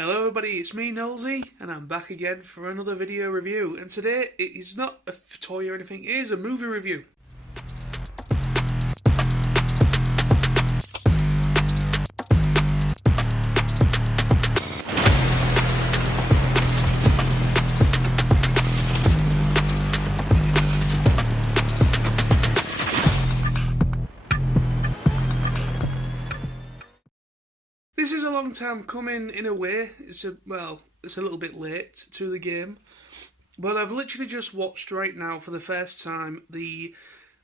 Hello everybody, it's me Nolsey, and I'm back again for another video review. And today it is not a toy or anything, it is a movie review. This is a long time coming in a way. It's a little bit late to the game. But I've literally just watched right now for the first time the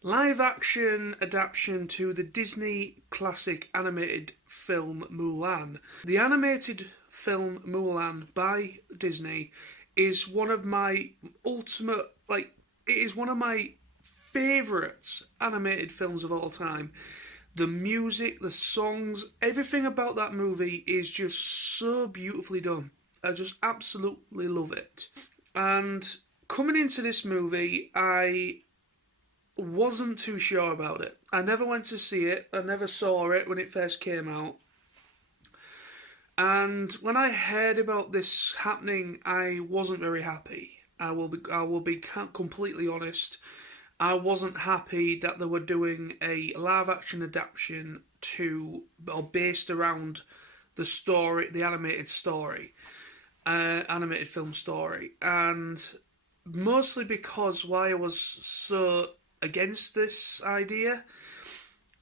live action adaptation to the Disney classic animated film Mulan. The animated film Mulan by Disney is one of my it is one of my favourite animated films of all time. The music, the songs, everything about that movie is just so beautifully done. I just absolutely love it. And coming into this movie, I wasn't too sure about it. I never went to see it. I never saw it when it first came out. And when I heard about this happening, I wasn't very happy. I will be completely honest. I wasn't happy that they were doing a live action adaptation to or based around the story, the animated story, animated film story, and mostly because why I was so against this idea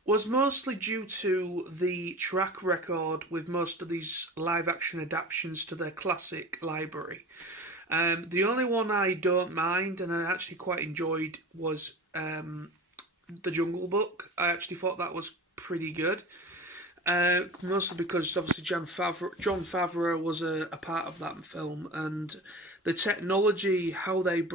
was mostly due to the track record with most of these live action adaptations to their classic library. The only one I don't mind and I actually quite enjoyed was The Jungle Book. I actually thought that was pretty good. Mostly because obviously Jon Favreau was a part of that film, and the technology, how they did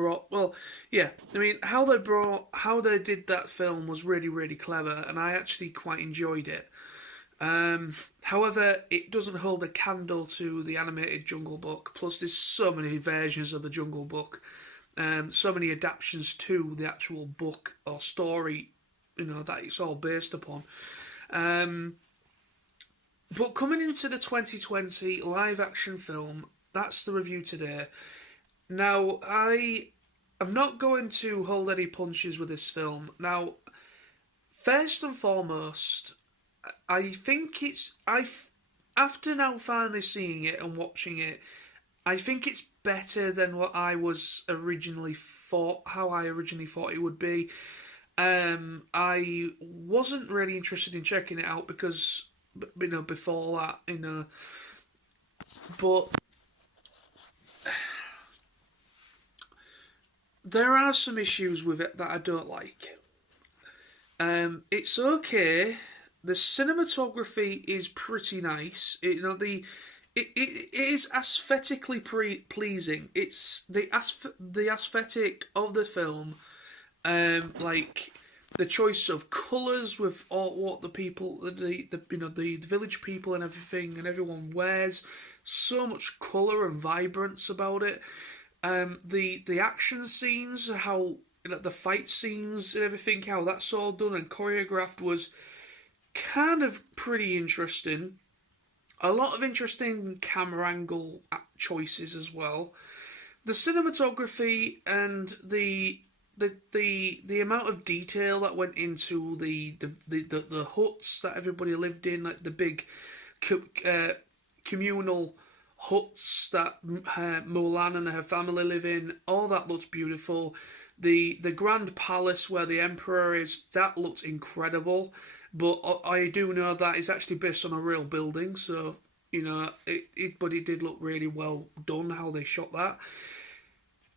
that film was really, really clever, and I actually quite enjoyed it. However, it doesn't hold a candle to the animated Jungle Book. Plus, there's so many versions of the Jungle Book, so many adaptations to the actual book or story, that it's all based upon. But coming into the 2020 live-action film, that's the review today. Now, I am not going to hold any punches with this film. Now, first and foremost, I think after now finally seeing it and watching it, I think it's better than what I was originally thought, how I originally thought it would be. I wasn't really interested in checking it out because, before that, but there are some issues with it that I don't like. It's okay. The cinematography is pretty nice. It is aesthetically pleasing. It's the aesthetic of the film, like the choice of colours with what the people, the village people and everything, and everyone wears. So much colour and vibrance about it. The action scenes, how the fight scenes and everything, how that's all done and choreographed was kind of pretty interesting. A lot of interesting camera angle choices as well. The cinematography and the amount of detail that went into the huts that everybody lived in, like the big communal huts that Mulan and her family live in, all that looks beautiful. The Grand Palace where the Emperor is, that looks incredible. But I do know that it's actually based on a real building, so, but it did look really well done, how they shot that.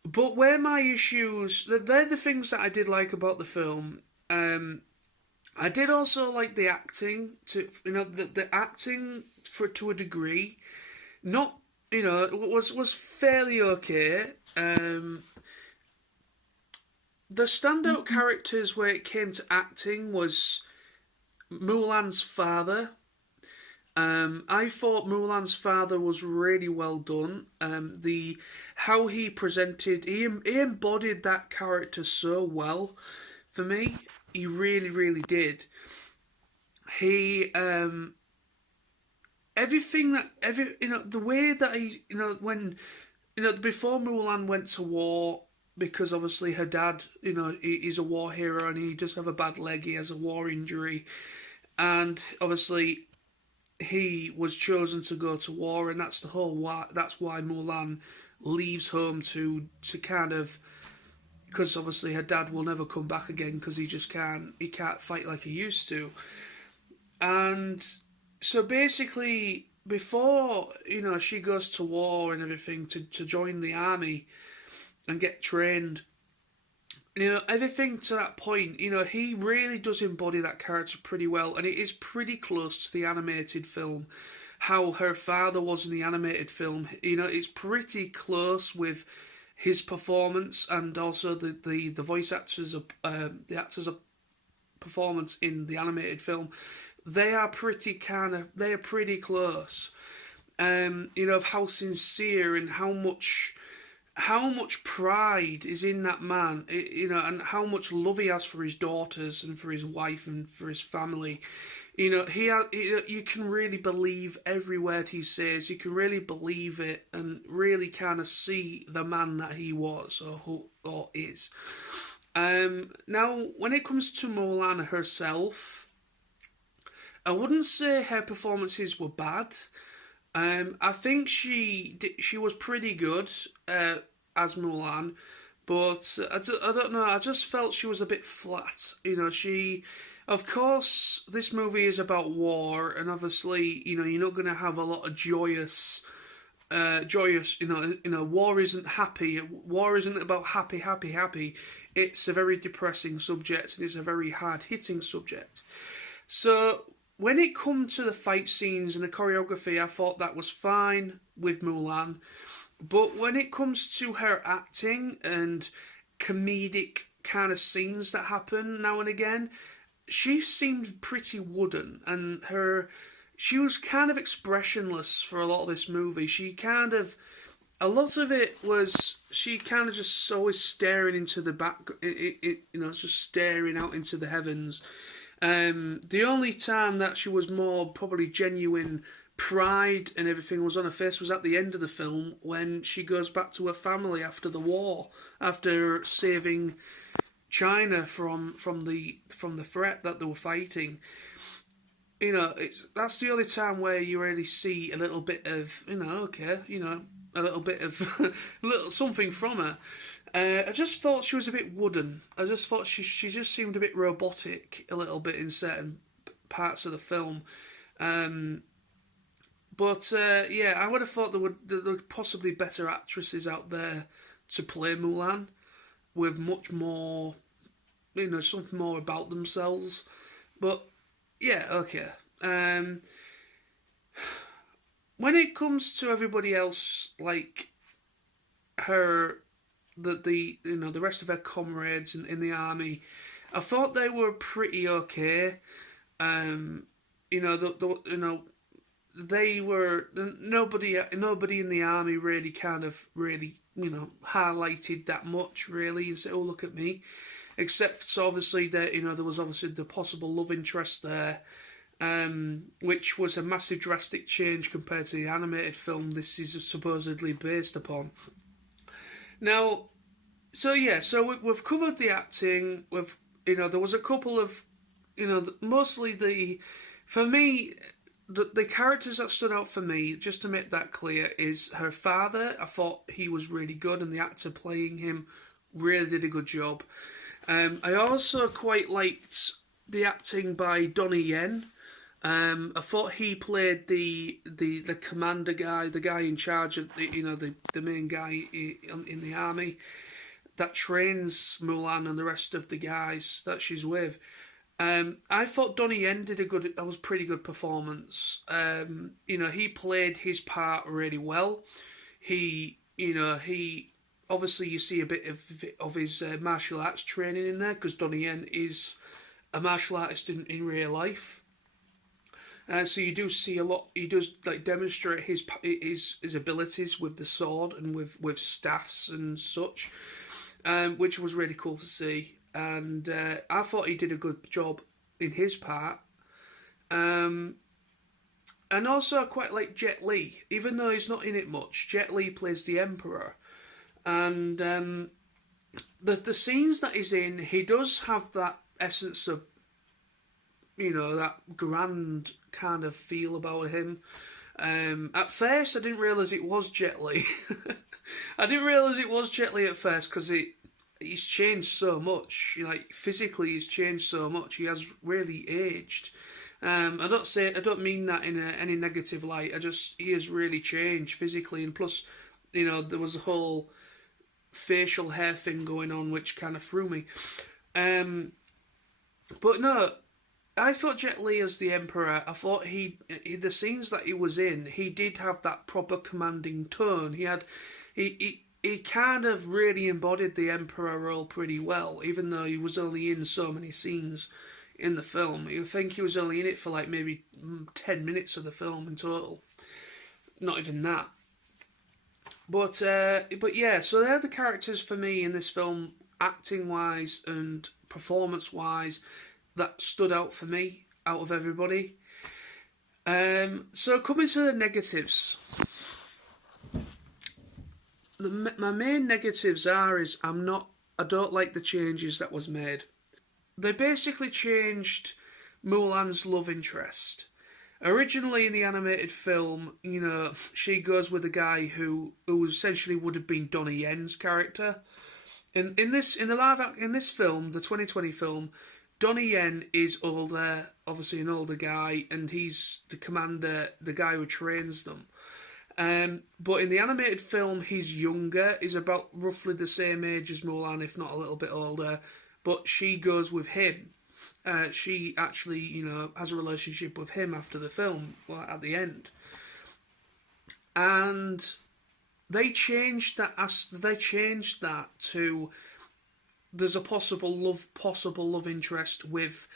But where my issues, they're the things that I did like about the film. I did also like the acting, the acting to a degree. Not, was fairly okay. The standout characters where it came to acting was Mulan's father. I thought Mulan's father was really well done. How he presented, he embodied that character so well. For me, he really, really did. He everything that the way that he when before Mulan went to war, because obviously her dad, he's a war hero and he does have a bad leg. He has a war injury, and obviously he was chosen to go to war, and that's the whole why. That's why Mulan leaves home to kind of, because obviously her dad will never come back again because he can't fight like he used to. And so basically, before she goes to war and everything to join the army and get trained, everything to that point, he really does embody that character pretty well, and it is pretty close to the animated film. How her father was in the animated film, it's pretty close with his performance, and also the voice actors, the actors' performance in the animated film. They are pretty close. Of how sincere and how much pride is in that man, and how much love he has for his daughters and for his wife and for his family. You can really believe every word he says. You can really believe it and really kind of see the man that he was or is. Now, when it comes to Mulan herself, I wouldn't say her performances were bad. I think she was pretty good as Mulan, but I don't know. I just felt she was a bit flat. Of course, this movie is about war, and obviously, you're not going to have a lot of joyous. War isn't happy. War isn't about happy, happy, happy. It's a very depressing subject, and it's a very hard hitting subject. So when it come to the fight scenes and the choreography, I thought that was fine with Mulan. But when it comes to her acting and comedic kind of scenes that happen now and again, she seemed pretty wooden, and she was kind of expressionless for a lot of this movie. A lot of it was she kind of just always staring into the back, just staring out into the heavens. The only time that she was more probably genuine pride and everything was on her face was at the end of the film, when she goes back to her family after the war, after saving China from the threat that they were fighting. That's the only time where you really see a little bit of a little bit of little something from her. I just thought she was a bit wooden. I just thought she just seemed a bit robotic a little bit in certain parts of the film. But I would have thought there were possibly better actresses out there to play Mulan with much more, something more about themselves. But yeah, okay. When it comes to everybody else, like her, the rest of her comrades in the army, I thought they were pretty okay. They were nobody in the army really highlighted that much really and said, "Oh, look at me," except so obviously there was obviously the possible love interest there, which was a massive drastic change compared to the animated film this is supposedly based upon. Now, so we've covered the acting. There was a couple of, mostly for me, the characters that stood out for me, just to make that clear, is her father. I thought he was really good, and the actor playing him really did a good job. I also quite liked the acting by Donnie Yen. I thought he played the commander guy, the guy in charge of the main guy in the army that trains Mulan and the rest of the guys that she's with. I thought Donnie Yen did that was pretty good performance. He played his part really well. He obviously you see a bit of his martial arts training in there, because Donnie Yen is a martial artist in real life. So you do see a lot. He does demonstrate his abilities with the sword and with staffs and such, which was really cool to see. And I thought he did a good job in his part. And And also, I quite like Jet Li, even though he's not in it much. Jet Li plays the Emperor, and the scenes that he's in, he does have that essence of, that grand kind of feel about him. At first, I didn't realise it was Jet Li. I didn't realise it was Jet Li at first because he's changed so much. Like physically, he's changed so much. He has really aged. I don't mean that in any negative light. He has really changed physically, and plus, there was a whole facial hair thing going on, which kind of threw me. But no, I thought Jet Li as the Emperor. I thought the scenes that he was in, he did have that proper commanding tone. He kind of really embodied the Emperor role pretty well, even though he was only in so many scenes in the film. I think he was only in it for like maybe 10 minutes of the film in total. Not even that. But yeah, so they're the characters for me in this film, acting wise and performance wise, that stood out for me out of everybody. So coming to the negatives, my main negatives I don't like the changes that was made. They basically changed Mulan's love interest. Originally in the animated film, she goes with a guy who essentially would have been Donnie Yen's character. In this film, the 2020 film, Donnie Yen is older, obviously an older guy, and he's the commander, the guy who trains them. But in the animated film, he's younger. He's about roughly the same age as Mulan, if not a little bit older. But she goes with him. She actually, has a relationship with him after the film, at the end. And they changed that. They changed that to there's a possible love interest with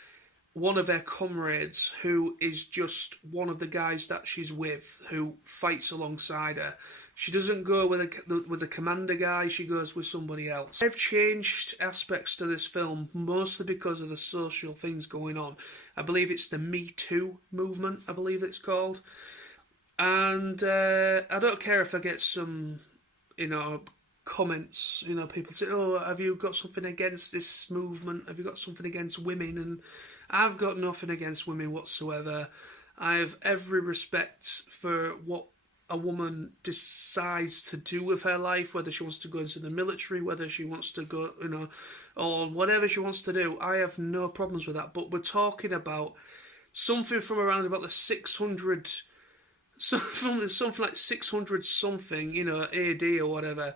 one of their comrades who is just one of the guys that she's with, who fights alongside her. She doesn't go with the commander guy, she goes with somebody else. They've changed aspects to this film mostly because of the social things going on. I believe it's the Me Too movement, I believe it's called. And I don't care if I get some, comments, people say, oh, have you got something against this movement? Have you got something against women? And I've got nothing against women whatsoever. I have every respect for what a woman decides to do with her life, whether she wants to go into the military, whether she wants to go, or whatever she wants to do. I have no problems with that. But we're talking about something from around about the 600, something like 600 something, AD or whatever.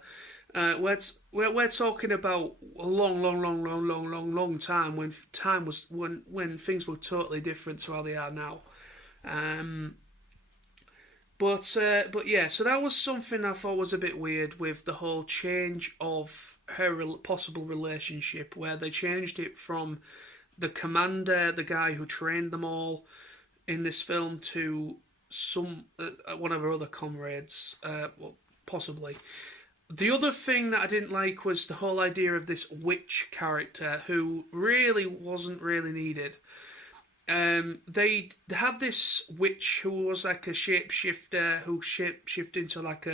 We're talking about a long time when things were totally different to how they are now. But yeah, so that was something I thought was a bit weird with the whole change of her possible relationship, where they changed it from the commander, the guy who trained them all in this film, to some one of her other comrades, possibly. The other thing that I didn't like was the whole idea of this witch character who really wasn't really needed. They had this witch who was like a shapeshifter who shapeshifted into like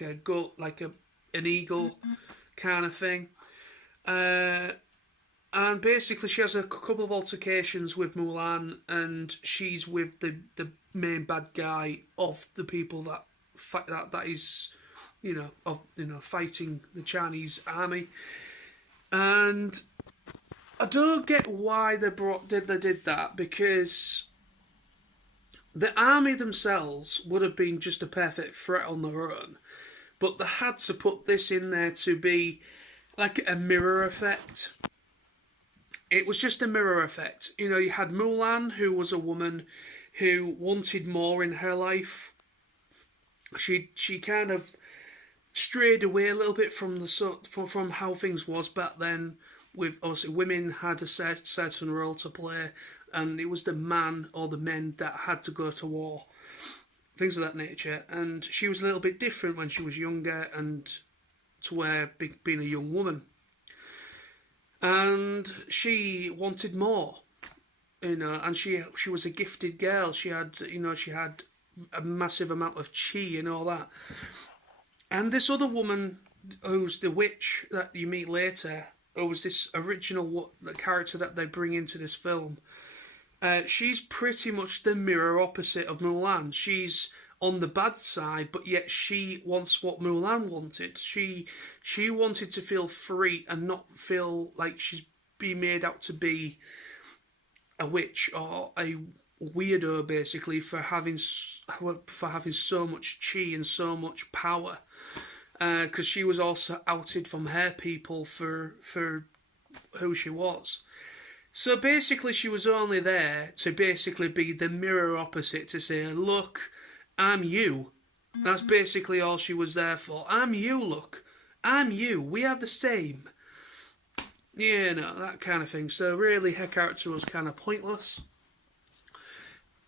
a goat, an eagle kind of thing. And basically she has a couple of altercations with Mulan, and she's with the main bad guy of the people that fight that is fighting the Chinese army. And I don't get why they did that, because the army themselves would have been just a perfect threat on their own, but they had to put this in there to be like a mirror effect. It was just a mirror effect. You had Mulan, who was a woman who wanted more in her life. She kind of strayed away a little bit from from how things was back then. With obviously women had a certain role to play, and it was the man or the men that had to go to war, things of that nature. And she was a little bit different when she was younger, and to where being a young woman, and she wanted more, and she was a gifted girl. She had a massive amount of chi and all that. And this other woman, who's the witch that you meet later, who was this original the character that they bring into this film, she's pretty much the mirror opposite of Mulan. She's on the bad side, but yet she wants what Mulan wanted. She wanted to feel free and not feel like she's being made out to be a witch or a weirdo, basically, for having so much chi and so much power. Because she was also outed from her people for who she was. So basically, she was only there to basically be the mirror opposite, to say, look, I'm you. That's basically all she was there for. I'm you, look. I'm you. We are the same. Yeah, no, that kind of thing. So really, her character was kind of pointless.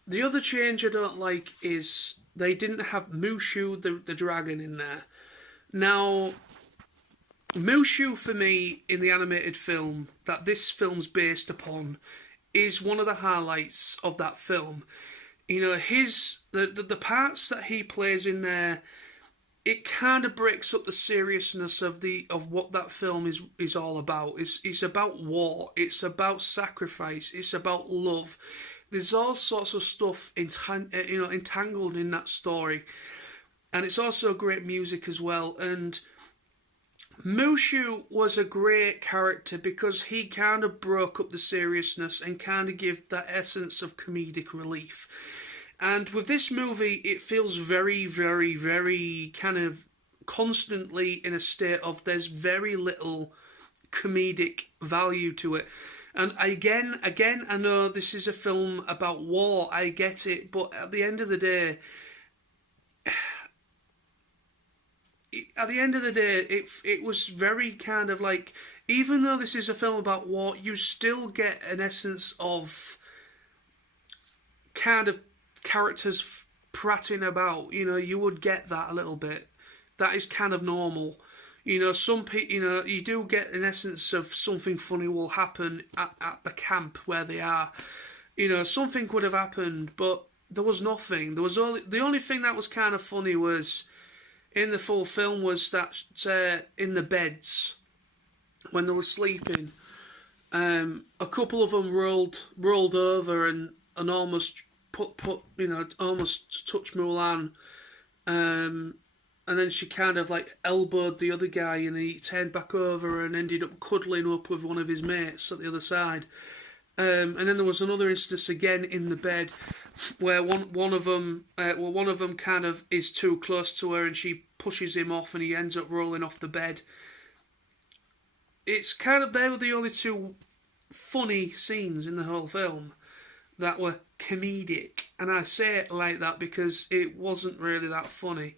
The other change I don't like is they didn't have Mushu, the dragon, in there. Now, Mushu, for me, in the animated film that this film's based upon, is one of the highlights of that film. You know, the parts that he plays in there, it kind of breaks up the seriousness of what that film is all about. It's about war. It's about sacrifice. It's about love. There's all sorts of stuff entangled in that story, and it's also great music as well. And Mushu was a great character because he kind of broke up the seriousness and kind of gave that essence of comedic relief. And with this movie, it feels very, very, very kind of constantly in a state of there's very little comedic value to it. And again, I know this is a film about war, I get it, but at the end of the day, it was very kind of like, even though this is a film about war, you still get an essence of kind of characters prattling about. You know, you would get that a little bit. That is kind of normal. You know, some people, you know, you do get an essence of something funny will happen at the camp where they are. You know, something could have happened, but there was nothing. The only thing that was kind of funny was in the full film was that in the beds when they were sleeping, a couple of them rolled over and almost almost touched Mulan. And then she kind of like elbowed the other guy and he turned back over and ended up cuddling up with one of his mates at the other side. And then there was another instance again in the bed where one of them kind of is too close to her and she pushes him off and he ends up rolling off the bed. It's kind of, they were the only two funny scenes in the whole film that were comedic. And I say it like that because it wasn't really that funny.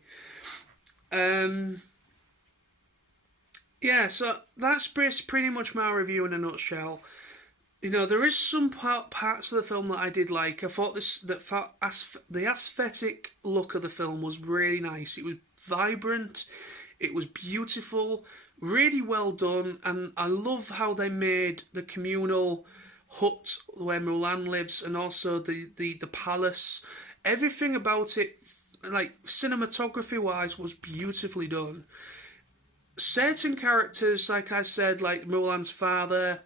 Yeah, so that's pretty much my review in a nutshell. You know, there is some parts of the film that I did like. I thought the aesthetic look of the film was really nice. It was vibrant, it was beautiful, really well done, and I love how they made the communal hut where Mulan lives and also the palace. Everything about it, like cinematography wise, was beautifully done. Certain characters, like I said, like Mulan's father,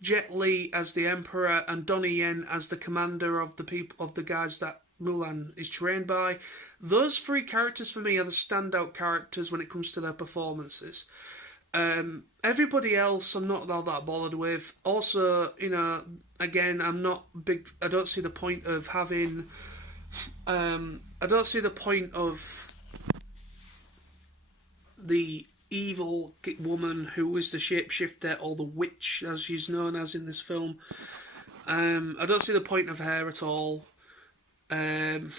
Jet Li as the Emperor, and Donnie Yen as the commander of the guys that Mulan is trained by. Those three characters for me are the standout characters when it comes to their performances. Everybody else I'm not all that bothered with. Also, you know, again, I don't see the point of having I don't see the point of the evil woman who is the shapeshifter, or the witch as she's known as in this film. I don't see the point of her at all.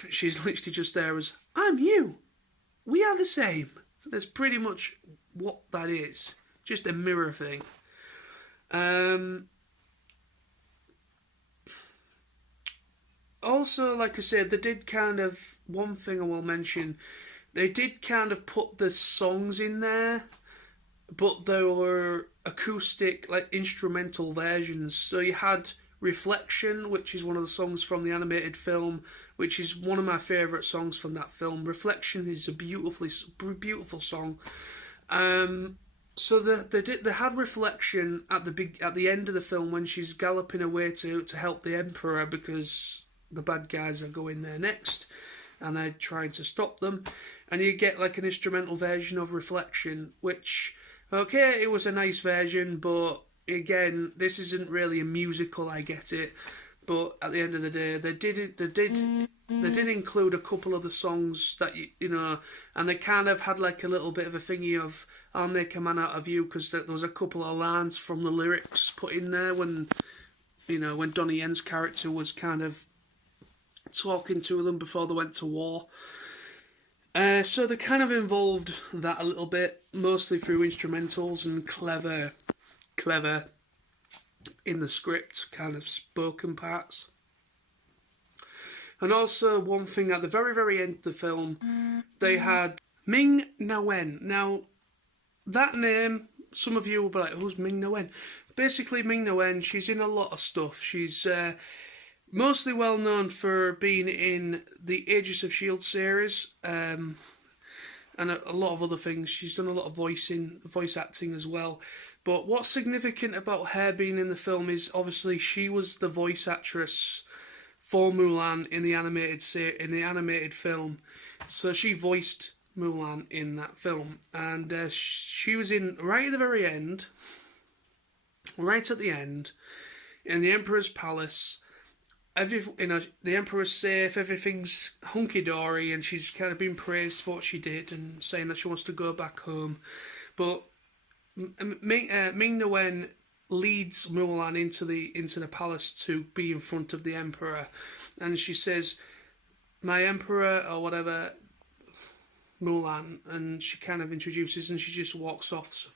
She's literally just there as, I'm you, we are the same. That's pretty much what that is. Just a mirror thing. Also, like I said, they did kind of, one thing I will mention, they did kind of put the songs in there, but they were acoustic, like instrumental versions. So you had Reflection, which is one of the songs from the animated film, which is one of my favourite songs from that film. Reflection is a beautiful song. So they had Reflection at the end of the film when she's galloping away to help the Emperor because the bad guys are going there next and they're trying to stop them, and you get like an instrumental version of Reflection, which, okay, it was a nice version, but again, this isn't really a musical, I get it, but at the end of the day, they did include a couple of the songs that you know, and they kind of had like a little bit of a thingy of "I'll make a man out of you" because there was a couple of lines from the lyrics put in there when, you know, when Donnie Yen's character was kind of talking to them before they went to war. So they kind of involved that a little bit, mostly through instrumentals and clever in the script, kind of spoken parts. And also one thing at the very, very end of the film, they had Ming-Na. Now, that name, some of you will be like, who's Ming-Na? Basically, Ming-Na, she's in a lot of stuff. She's mostly well known for being in the Agents of S.H.I.E.L.D. series, and a lot of other things. She's done a lot of voice acting as well. But what's significant about her being in the film is obviously she was the voice actress for Mulan in the animated film. So she voiced Mulan in that film, and she was in right at the very end, right at the end, in the Emperor's palace. The Emperor's safe, everything's hunky-dory, and she's kind of been praised for what she did and saying that she wants to go back home. But Ming-Na Wen leads Mulan into the palace to be in front of the Emperor, and she says, "My Emperor," or whatever, Mulan, and she kind of introduces, and she just walks off.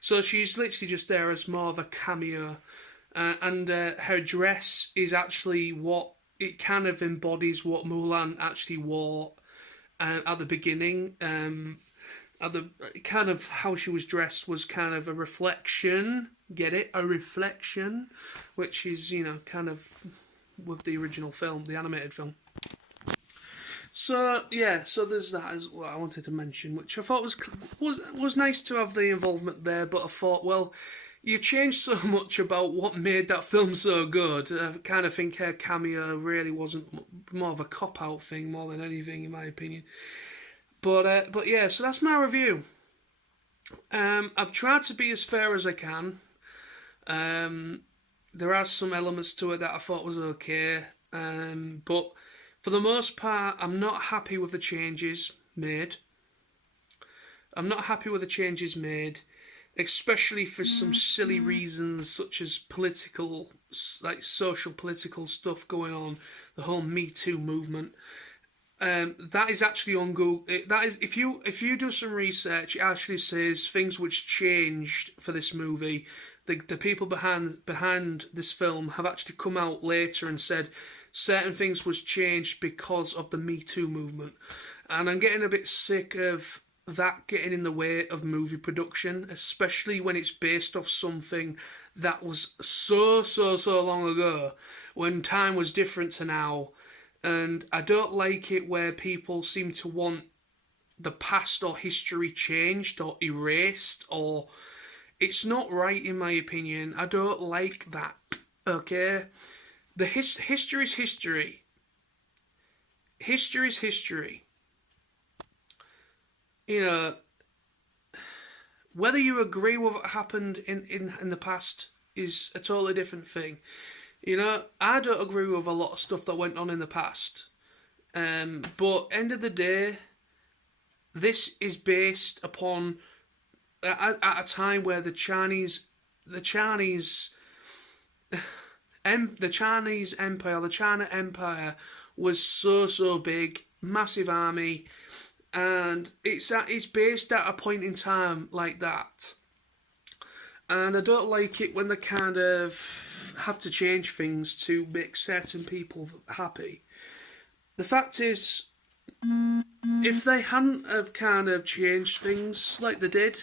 So she's literally just there as more of a cameo. And her dress is actually it kind of embodies what Mulan actually wore at the beginning. Kind of how she was dressed was kind of a reflection. Get it? A reflection, which is, you know, kind of with the original film, the animated film. So yeah, so there's that as what I wanted to mention, which I thought was nice to have the involvement there. But I thought, well, you changed so much about what made that film so good. I kind of think her cameo really wasn't, more of a cop-out thing more than anything, in my opinion. But yeah, so that's my review. I've tried to be as fair as I can. There are some elements to it that I thought was okay, but for the most part, I'm not happy with the changes made. Especially for some silly reasons such as political, like social political stuff going on, the whole Me Too movement. That is actually on Google. That is, if you do some research, it actually says things which changed for this movie. The people behind this film have actually come out later and said certain things was changed because of the Me Too movement, and I'm getting a bit sick of that getting in the way of movie production, especially when it's based off something that was so long ago, when time was different to now. And I don't like it where people seem to want the past or history changed or erased, or it's not right, in my opinion. I don't like that. Okay, the history is history. History is history. You know, whether you agree with what happened in the past is a totally different thing. You know, I don't agree with a lot of stuff that went on in the past. But end of the day, this is based upon at a time where the Chinese Empire, the China Empire was so big, massive army. And it's based at a point in time like that. And I don't like it when they kind of have to change things to make certain people happy. The fact is, if they hadn't have kind of changed things like they did,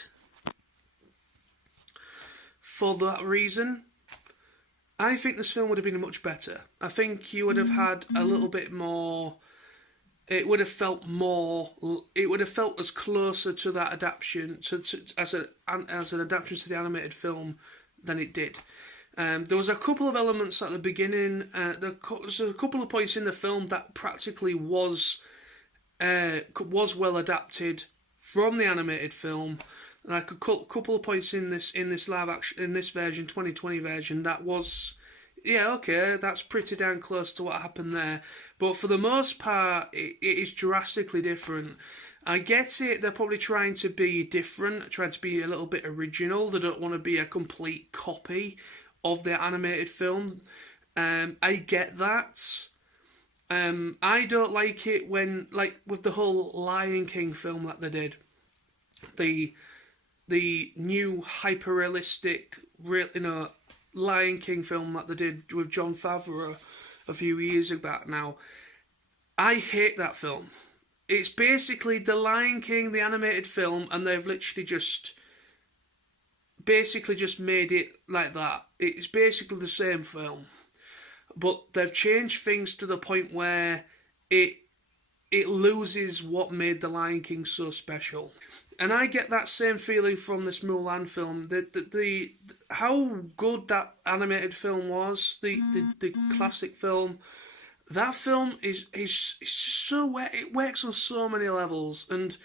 for that reason, I think this film would have been much better. I think you would have had a little bit more. It would have felt more. It would have felt as closer to that adaptation as an adaptation to the animated film than it did. There was a couple of elements at the beginning. There was a couple of points in the film that practically was well adapted from the animated film. Like a couple of points in this live action in this version, 2020 version, that was, yeah, okay, that's pretty damn close to what happened there. But for the most part, it is drastically different. I get it, they're probably trying to be different, trying to be a little bit original. They don't want to be a complete copy of the animated film. I get that. I don't like it when, like, with the whole Lion King film that they did, the new hyper-realistic, Lion King film that they did with Jon Favreau a few years back now. I hate that film. It's basically the Lion King, the animated film, and they've literally just made it like that. It's basically the same film, but they've changed things to the point where it loses what made the Lion King so special. And I get that same feeling from this Mulan film. The how good that animated film was, the classic film. That film is so, it works on so many levels, and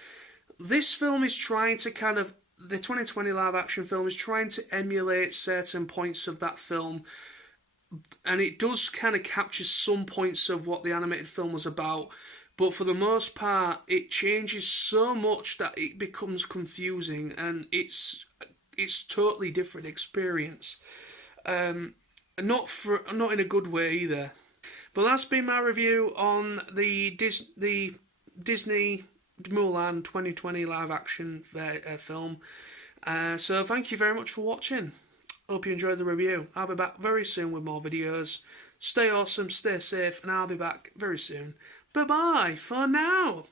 this film is trying to kind of, the 2020 live action film is trying to emulate certain points of that film, and it does kind of capture some points of what the animated film was about. But for the most part, it changes so much that it becomes confusing, and it's totally different experience. Not in a good way either. But that's been my review on the Disney Mulan 2020 live action film. So thank you very much for watching. Hope you enjoyed the review. I'll be back very soon with more videos. Stay awesome, stay safe, and I'll be back very soon. Bye-bye for now.